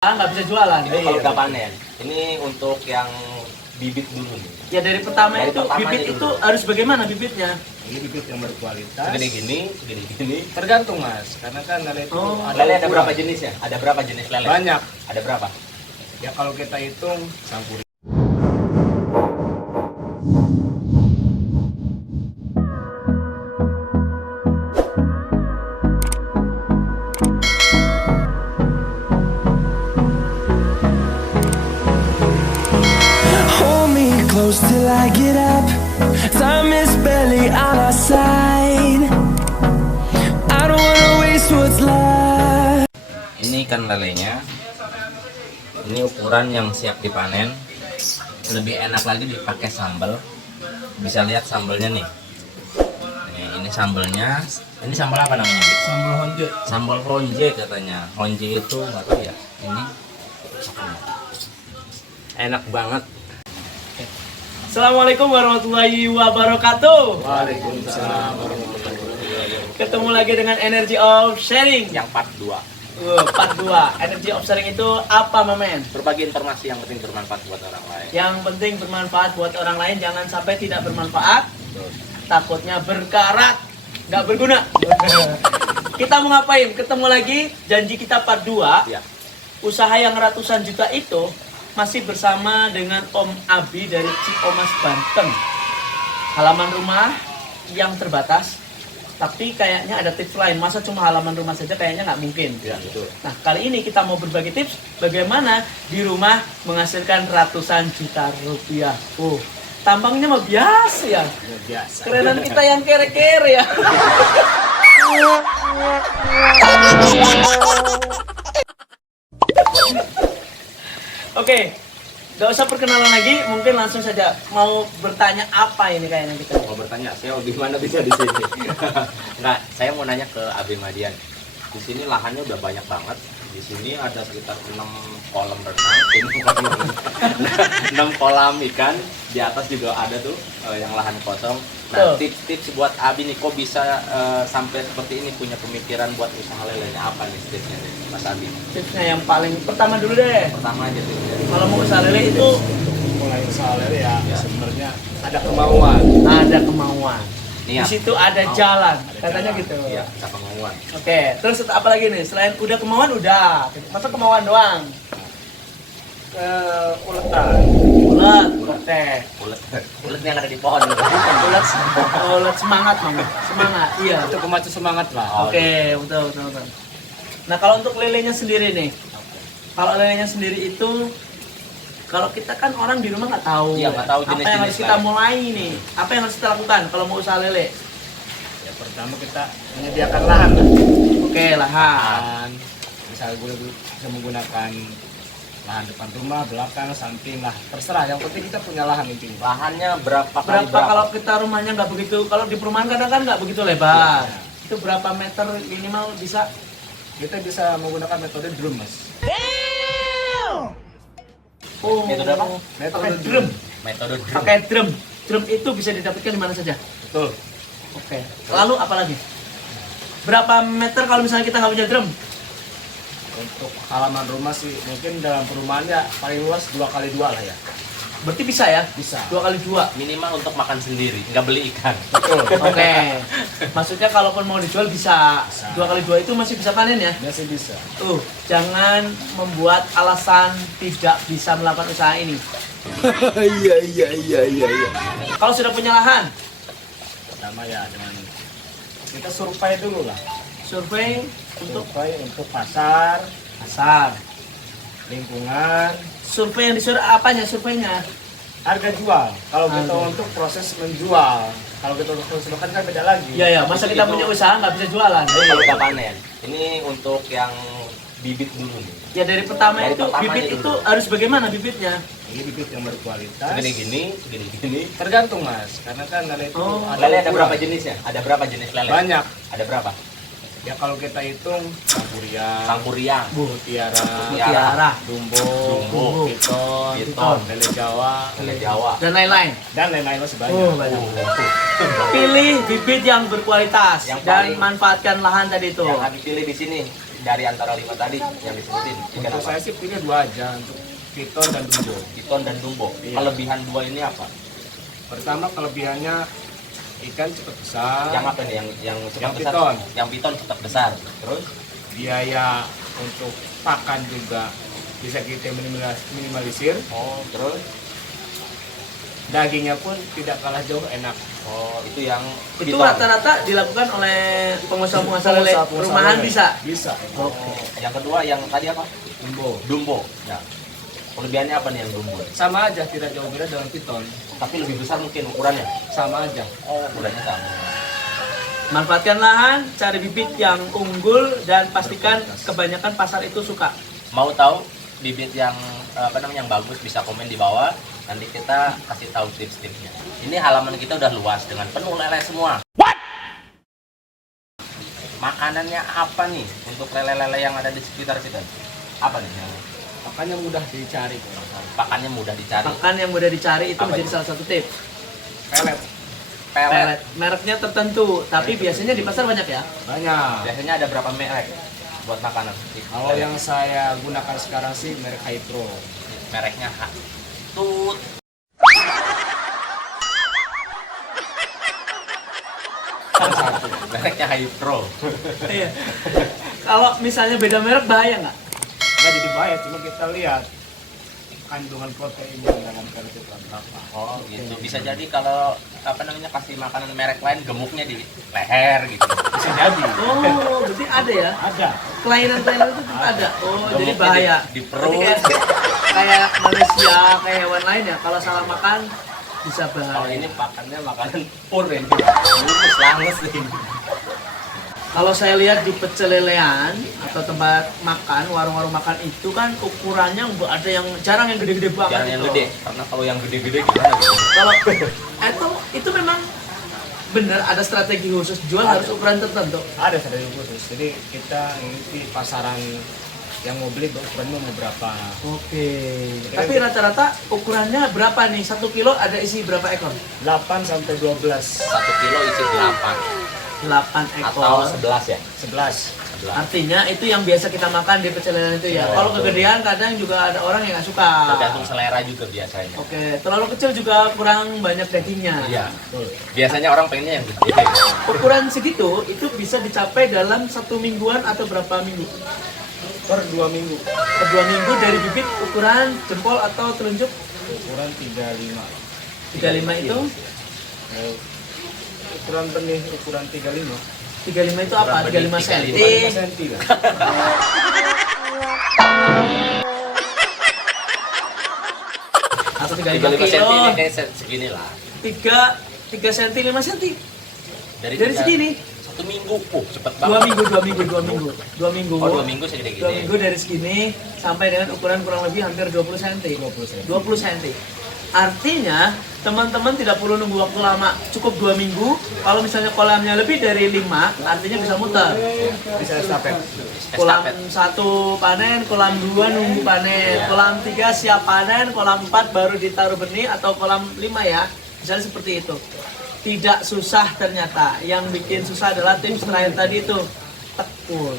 Nggak bisa jualan. Itu kalau udah panen. Ini untuk yang bibit dulu nih. Ya dari pertama itu bibit itu harus bagaimana bibitnya? Ini bibit yang berkualitas. Segede gini. Tergantung mas, karena kan lele itu Lele ada berapa jenisnya? Ada berapa jenis lele? Banyak. Ada berapa? Ya kalau kita hitung sampuri. Close till I get up. Time is barely on our side. I don't wanna waste what's left. Ini ikan lelenya. Ini ukuran yang siap dipanen. Lebih enak lagi dipakai sambal. Bisa lihat sambalnya nih. Ini sambalnya. Ini sambal apa namanya? Sambal honje. Sambal honje katanya. Honje itu nggak tahu ya. Ini enak banget. Assalamualaikum warahmatullahi wabarakatuh. Waalaikumsalam warahmatullahi wabarakatuh. Ketemu lagi dengan Energy of Sharing. Yang part 2. Part 2. Energy of Sharing itu apa, Mamen? Berbagi informasi yang penting bermanfaat buat orang lain. Yang penting bermanfaat buat orang lain, jangan sampai tidak bermanfaat. Takutnya berkarat, nggak berguna. Kita mau ngapain? Ketemu lagi, janji kita part 2. Ya. Usaha yang ratusan juta itu masih bersama dengan Om Abi dari Ciomas, Banten. Halaman rumah yang terbatas, tapi kayaknya ada tips lain. Masa cuma halaman rumah saja kayaknya nggak mungkin. Ya, betul. Nah, kali ini kita mau berbagi tips bagaimana di rumah menghasilkan ratusan juta rupiah. Tampangnya mah biasa ya. Biasa. Kerenan kita yang kere-kere ya. Oke, gak usah perkenalan lagi, mungkin langsung saja mau bertanya apa ini kayaknya kita. Mau bertanya, saya gimana bisa di sini? Enggak, saya mau nanya ke Abi Madian. Di sini lahannya udah banyak banget. Di sini ada sekitar 6 kolam renang, 6 kolam ikan. Di atas juga ada tuh yang lahan kosong. Nah, tips-tips buat Abi nih, kok bisa sampai seperti ini, punya pemikiran buat usaha lelenya, apa nih tipsnya nih, Mas Abi? Tipsnya yang paling pertama dulu deh. Pertama aja tipsnya. Kalau mau usaha lele itu Mulai usaha lele ya, sebenarnya ada kemauan. ada kemauan. Niat. Di situ ada jalan, katanya jalan. gitu. Iya, ada kemauan. Oke, terus apa lagi nih? Selain udah kemauan udah, masa kemauan doang? Uletan. Ulet, oke. Ulet yang ada di pohon. Ulet semangat, Mang. Semangat, iya. Itu pemacu semangat lah. Oke, betul. Nah, kalau untuk lelenya sendiri nih, kalau lelenya sendiri itu, kalau kita kan orang di rumah nggak tahu, Iya, nggak tahu apa yang jenis-jenis harus kita lele. mulai nih, apa yang harus kita lakukan kalau mau usaha lele? Ya pertama kita menyediakan lahan. Oke, lahan. Lahan. Bisa menggunakan lahan depan rumah, belakang, samping lah. Terserah. Yang penting kita punya lahan intinya. Lahannya berapa kali Berapa kalau kita rumahnya nggak begitu, kalau di perumahan kadang kan nggak begitu lebar. Iya. Itu berapa meter minimal bisa? Kita bisa menggunakan metode drum mas. Oh, Metode apa? pakai drum. Metode drum. Pakai drum. Drum itu bisa didapatkan di mana saja. Betul. Oke. Lalu apa lagi? Berapa meter kalau misalnya kita nggak punya drum? Untuk halaman rumah sih mungkin dalam perumahannya paling luas 2x2 lah ya. Berarti bisa ya? Bisa. 2x2. Minimal untuk makan sendiri, nggak beli ikan. Betul. Oke. Maksudnya kalaupun mau dijual bisa. Bisa. 2x2 itu masih bisa panen ya? Masih bisa. Jangan membuat alasan tidak bisa melakukan usaha ini. Iya. Kalau sudah punya lahan, Pertama ya dengan kita survei dulu lah. survei Untuk pasar, pasar. lingkungan, Survei yang disuruh apanya surveinya? harga jual. Kalau kita Harga. untuk proses menjual, kalau kita untuk proses makan kan beda lagi. Iya ya, masa kita Itu- punya usaha nggak bisa jualan? Ini kalau udah panen, ini untuk yang bibit dulu nih. Ya dari pertama Dari itu pertamanya bibit dulu. itu harus bagaimana bibitnya? Ini bibit yang berkualitas. Segede gini. Tergantung mas, karena kan lele itu Oh. Lele ada ukuran. berapa jenisnya? Ada berapa jenis lele? Banyak. Ada berapa? Ya kalau kita hitung sampuriang, Sangkuriang, mutiara, Mutiara, dumbo, piton, lele Jawa, lele Jawa. dan lain-lain. dan lain-lain masih banyak. Oh, banyak. Pilih bibit yang berkualitas Yang dan paling- manfaatkan lahan tadi itu. Yang habis pilih di sini, dari antara 5 tadi yang disebutin? Ikan Untuk apa? saya sih pilih 2 aja, untuk piton dan dumbo. Piton dan dumbo. Iya. Kelebihan 2 ini apa? Pertama kelebihannya ikan cepat besar. Yang apa nih? Yang cepat Yang besar? piton. Yang piton cepat besar. Terus? Biaya untuk pakan juga bisa kita minimalisir. Oh, terus? Dagingnya pun tidak kalah jauh enak. Oh, itu yang Itu piton. rata-rata dilakukan oleh pengusaha-pengusaha lele Pengusaha-pengusaha rumahan lele. bisa. Bisa. Oh, yang kedua yang tadi apa? Dumbo. Dumbo. Ya. Kelebihannya apa nih yang dumbo? Sama aja, tidak jauh beda dengan piton. Tapi lebih besar mungkin ukurannya. Sama aja. Oh, ukurannya sama. Manfaatkan lahan, cari bibit yang unggul dan pastikan kebanyakan pasar itu suka. Mau tahu bibit yang yang bagus bisa komen di bawah. Nanti kita kasih tahu tips-tipsnya. Ini halaman kita udah luas dengan penuh lele semua. What? Makanannya apa nih untuk lele-lele yang ada di sekitar kita? Apa nih? Makanya mudah dicari. Pakannya mudah dicari. Pakan yang mudah dicari itu Apa menjadi itu? salah satu tips. Pelet. Pelet. Pelet. Mereknya tertentu, tapi biasanya di pasar banyak ya. Banyak. Biasanya ada berapa merek buat makanan? Kalau yang saya gunakan sekarang sih merek Hypro. Mereknya Tut. Satu. Mereknya Hypro. Iya. Kalau misalnya beda merek bahaya nggak? Nggak jadi bahaya, cuma kita lihat kandungan protein yang dalam pelet itu berapa. Oh, gitu. Bisa jadi kalau kasih makanan merek lain gemuknya di leher gitu. Bisa jadi. Oh, berarti ada ya? Ada. Kelainan-kelainan itu tetap ada. Oh, jadi Gemuknya bahaya. di Berarti perut. kayak manusia, kayak hewan lain ya. Kalau salah makan bisa Kalau bahaya. ini pakannya makanan pur ya. Lurus langus nih. Kalau saya lihat di pecel lelean atau tempat makan, warung-warung makan itu kan ukurannya nggak ada yang jarang yang gede-gede banget. Jangan yang gitu. gede, karena kalau yang gede-gede gimana gitu. Kalau itu memang benar ada strategi khusus jual harus ukuran tertentu. Ada strategi khusus. Jadi kita ngikuti pasaran yang mau beli ukurannya mau berapa. Oke. Tapi rata-rata ukurannya berapa nih? 1 kilo ada isi berapa ekor? 8 sampai 12. 1 kilo isi 8 8 atau ekor. 11 ya? 11. 11. Artinya itu yang biasa kita makan di pecel lele itu ya. Iya, Kalau betul. kegedean kadang juga ada orang yang nggak suka. Tergantung selera juga biasanya. Oke, terlalu kecil juga kurang banyak dagingnya. Iya. Betul. Biasanya orang pengennya yang gede. Ukuran segitu itu bisa dicapai dalam 1 mingguan atau berapa minggu? Per 2 minggu. Per 2 minggu dari bibit ukuran jempol atau telunjuk Ukuran 35. 35 itu. Eh, ukuran benih ukuran 35. 35 itu apa? Ukuran benih 35 cm. 5 cm lah. Atau 35 35 cm kilo. ini kayak segini lah. 3 cm, 5 cm. Dari tiga- segini. 1 minggu. Cepet 2 banget. minggu, 2 minggu, 2 minggu. 2 minggu. Oh, 2 minggu segede 2 gini. minggu dari segini sampai dengan ukuran kurang lebih hampir 20 cm. 20 cm. 20 cm. Artinya, teman-teman tidak perlu nunggu waktu lama, cukup 2 minggu. Kalau misalnya kolamnya lebih dari 5, artinya bisa muter. Bisa estafet. Kolam Estafet. 1 panen, kolam 2 nunggu panen, Iya. kolam 3 siap panen, kolam 4 baru ditaruh benih, atau kolam 5 ya. Misalnya seperti itu. Tidak susah ternyata. Yang bikin susah adalah tips terakhir tadi itu. Tekun.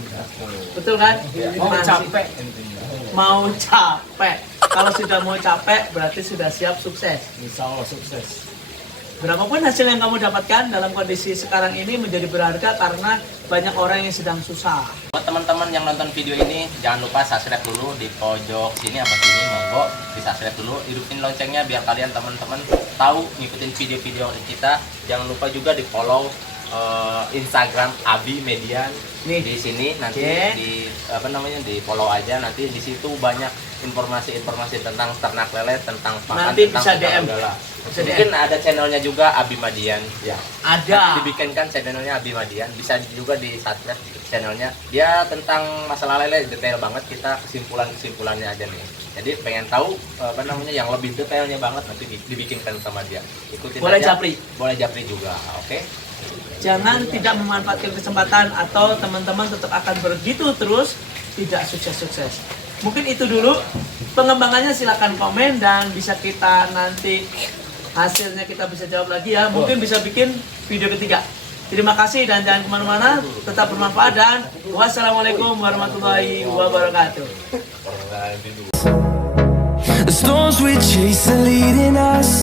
Betul kan? Mau Masih- capek intinya. Mau capek. Kalau sudah mau capek berarti sudah siap sukses. Insya Allah sukses. Berapapun hasil yang kamu dapatkan dalam kondisi sekarang ini menjadi berharga karena banyak orang yang sedang susah. Buat teman-teman yang nonton video ini, jangan lupa subscribe dulu di pojok sini apa sini, monggo di subscribe dulu, hidupin loncengnya biar kalian teman-teman tahu ngikutin video-video kita. Jangan lupa juga di follow Instagram Abi Median Nih. di sini nanti Oke. di follow aja, nanti di situ banyak informasi-informasi tentang ternak lele, tentang pakan, Nanti tentang bisa DM. segala. Bisa Mungkin ada channelnya juga Abi Madian ya. Ada. Dibikinkan channelnya Abi Madian, bisa juga di subscribe channelnya. Dia tentang masalah lele detail banget, kita kesimpulannya aja nih. Jadi pengen tahu yang lebih detailnya banget nanti dibikinkan sama dia. Ikutin Boleh aja. japri. Boleh japri juga. Oke. Jangan tidak memanfaatkan kesempatan atau teman-teman tetap akan begitu terus tidak sukses-sukses. Mungkin itu dulu. Pengembangannya silakan komen dan bisa kita nanti hasilnya kita bisa jawab lagi ya. Mungkin bisa bikin video ketiga. Terima kasih dan jangan kemana-mana, tetap bermanfaat dan wassalamualaikum warahmatullahi wabarakatuh. The storms we chase are leading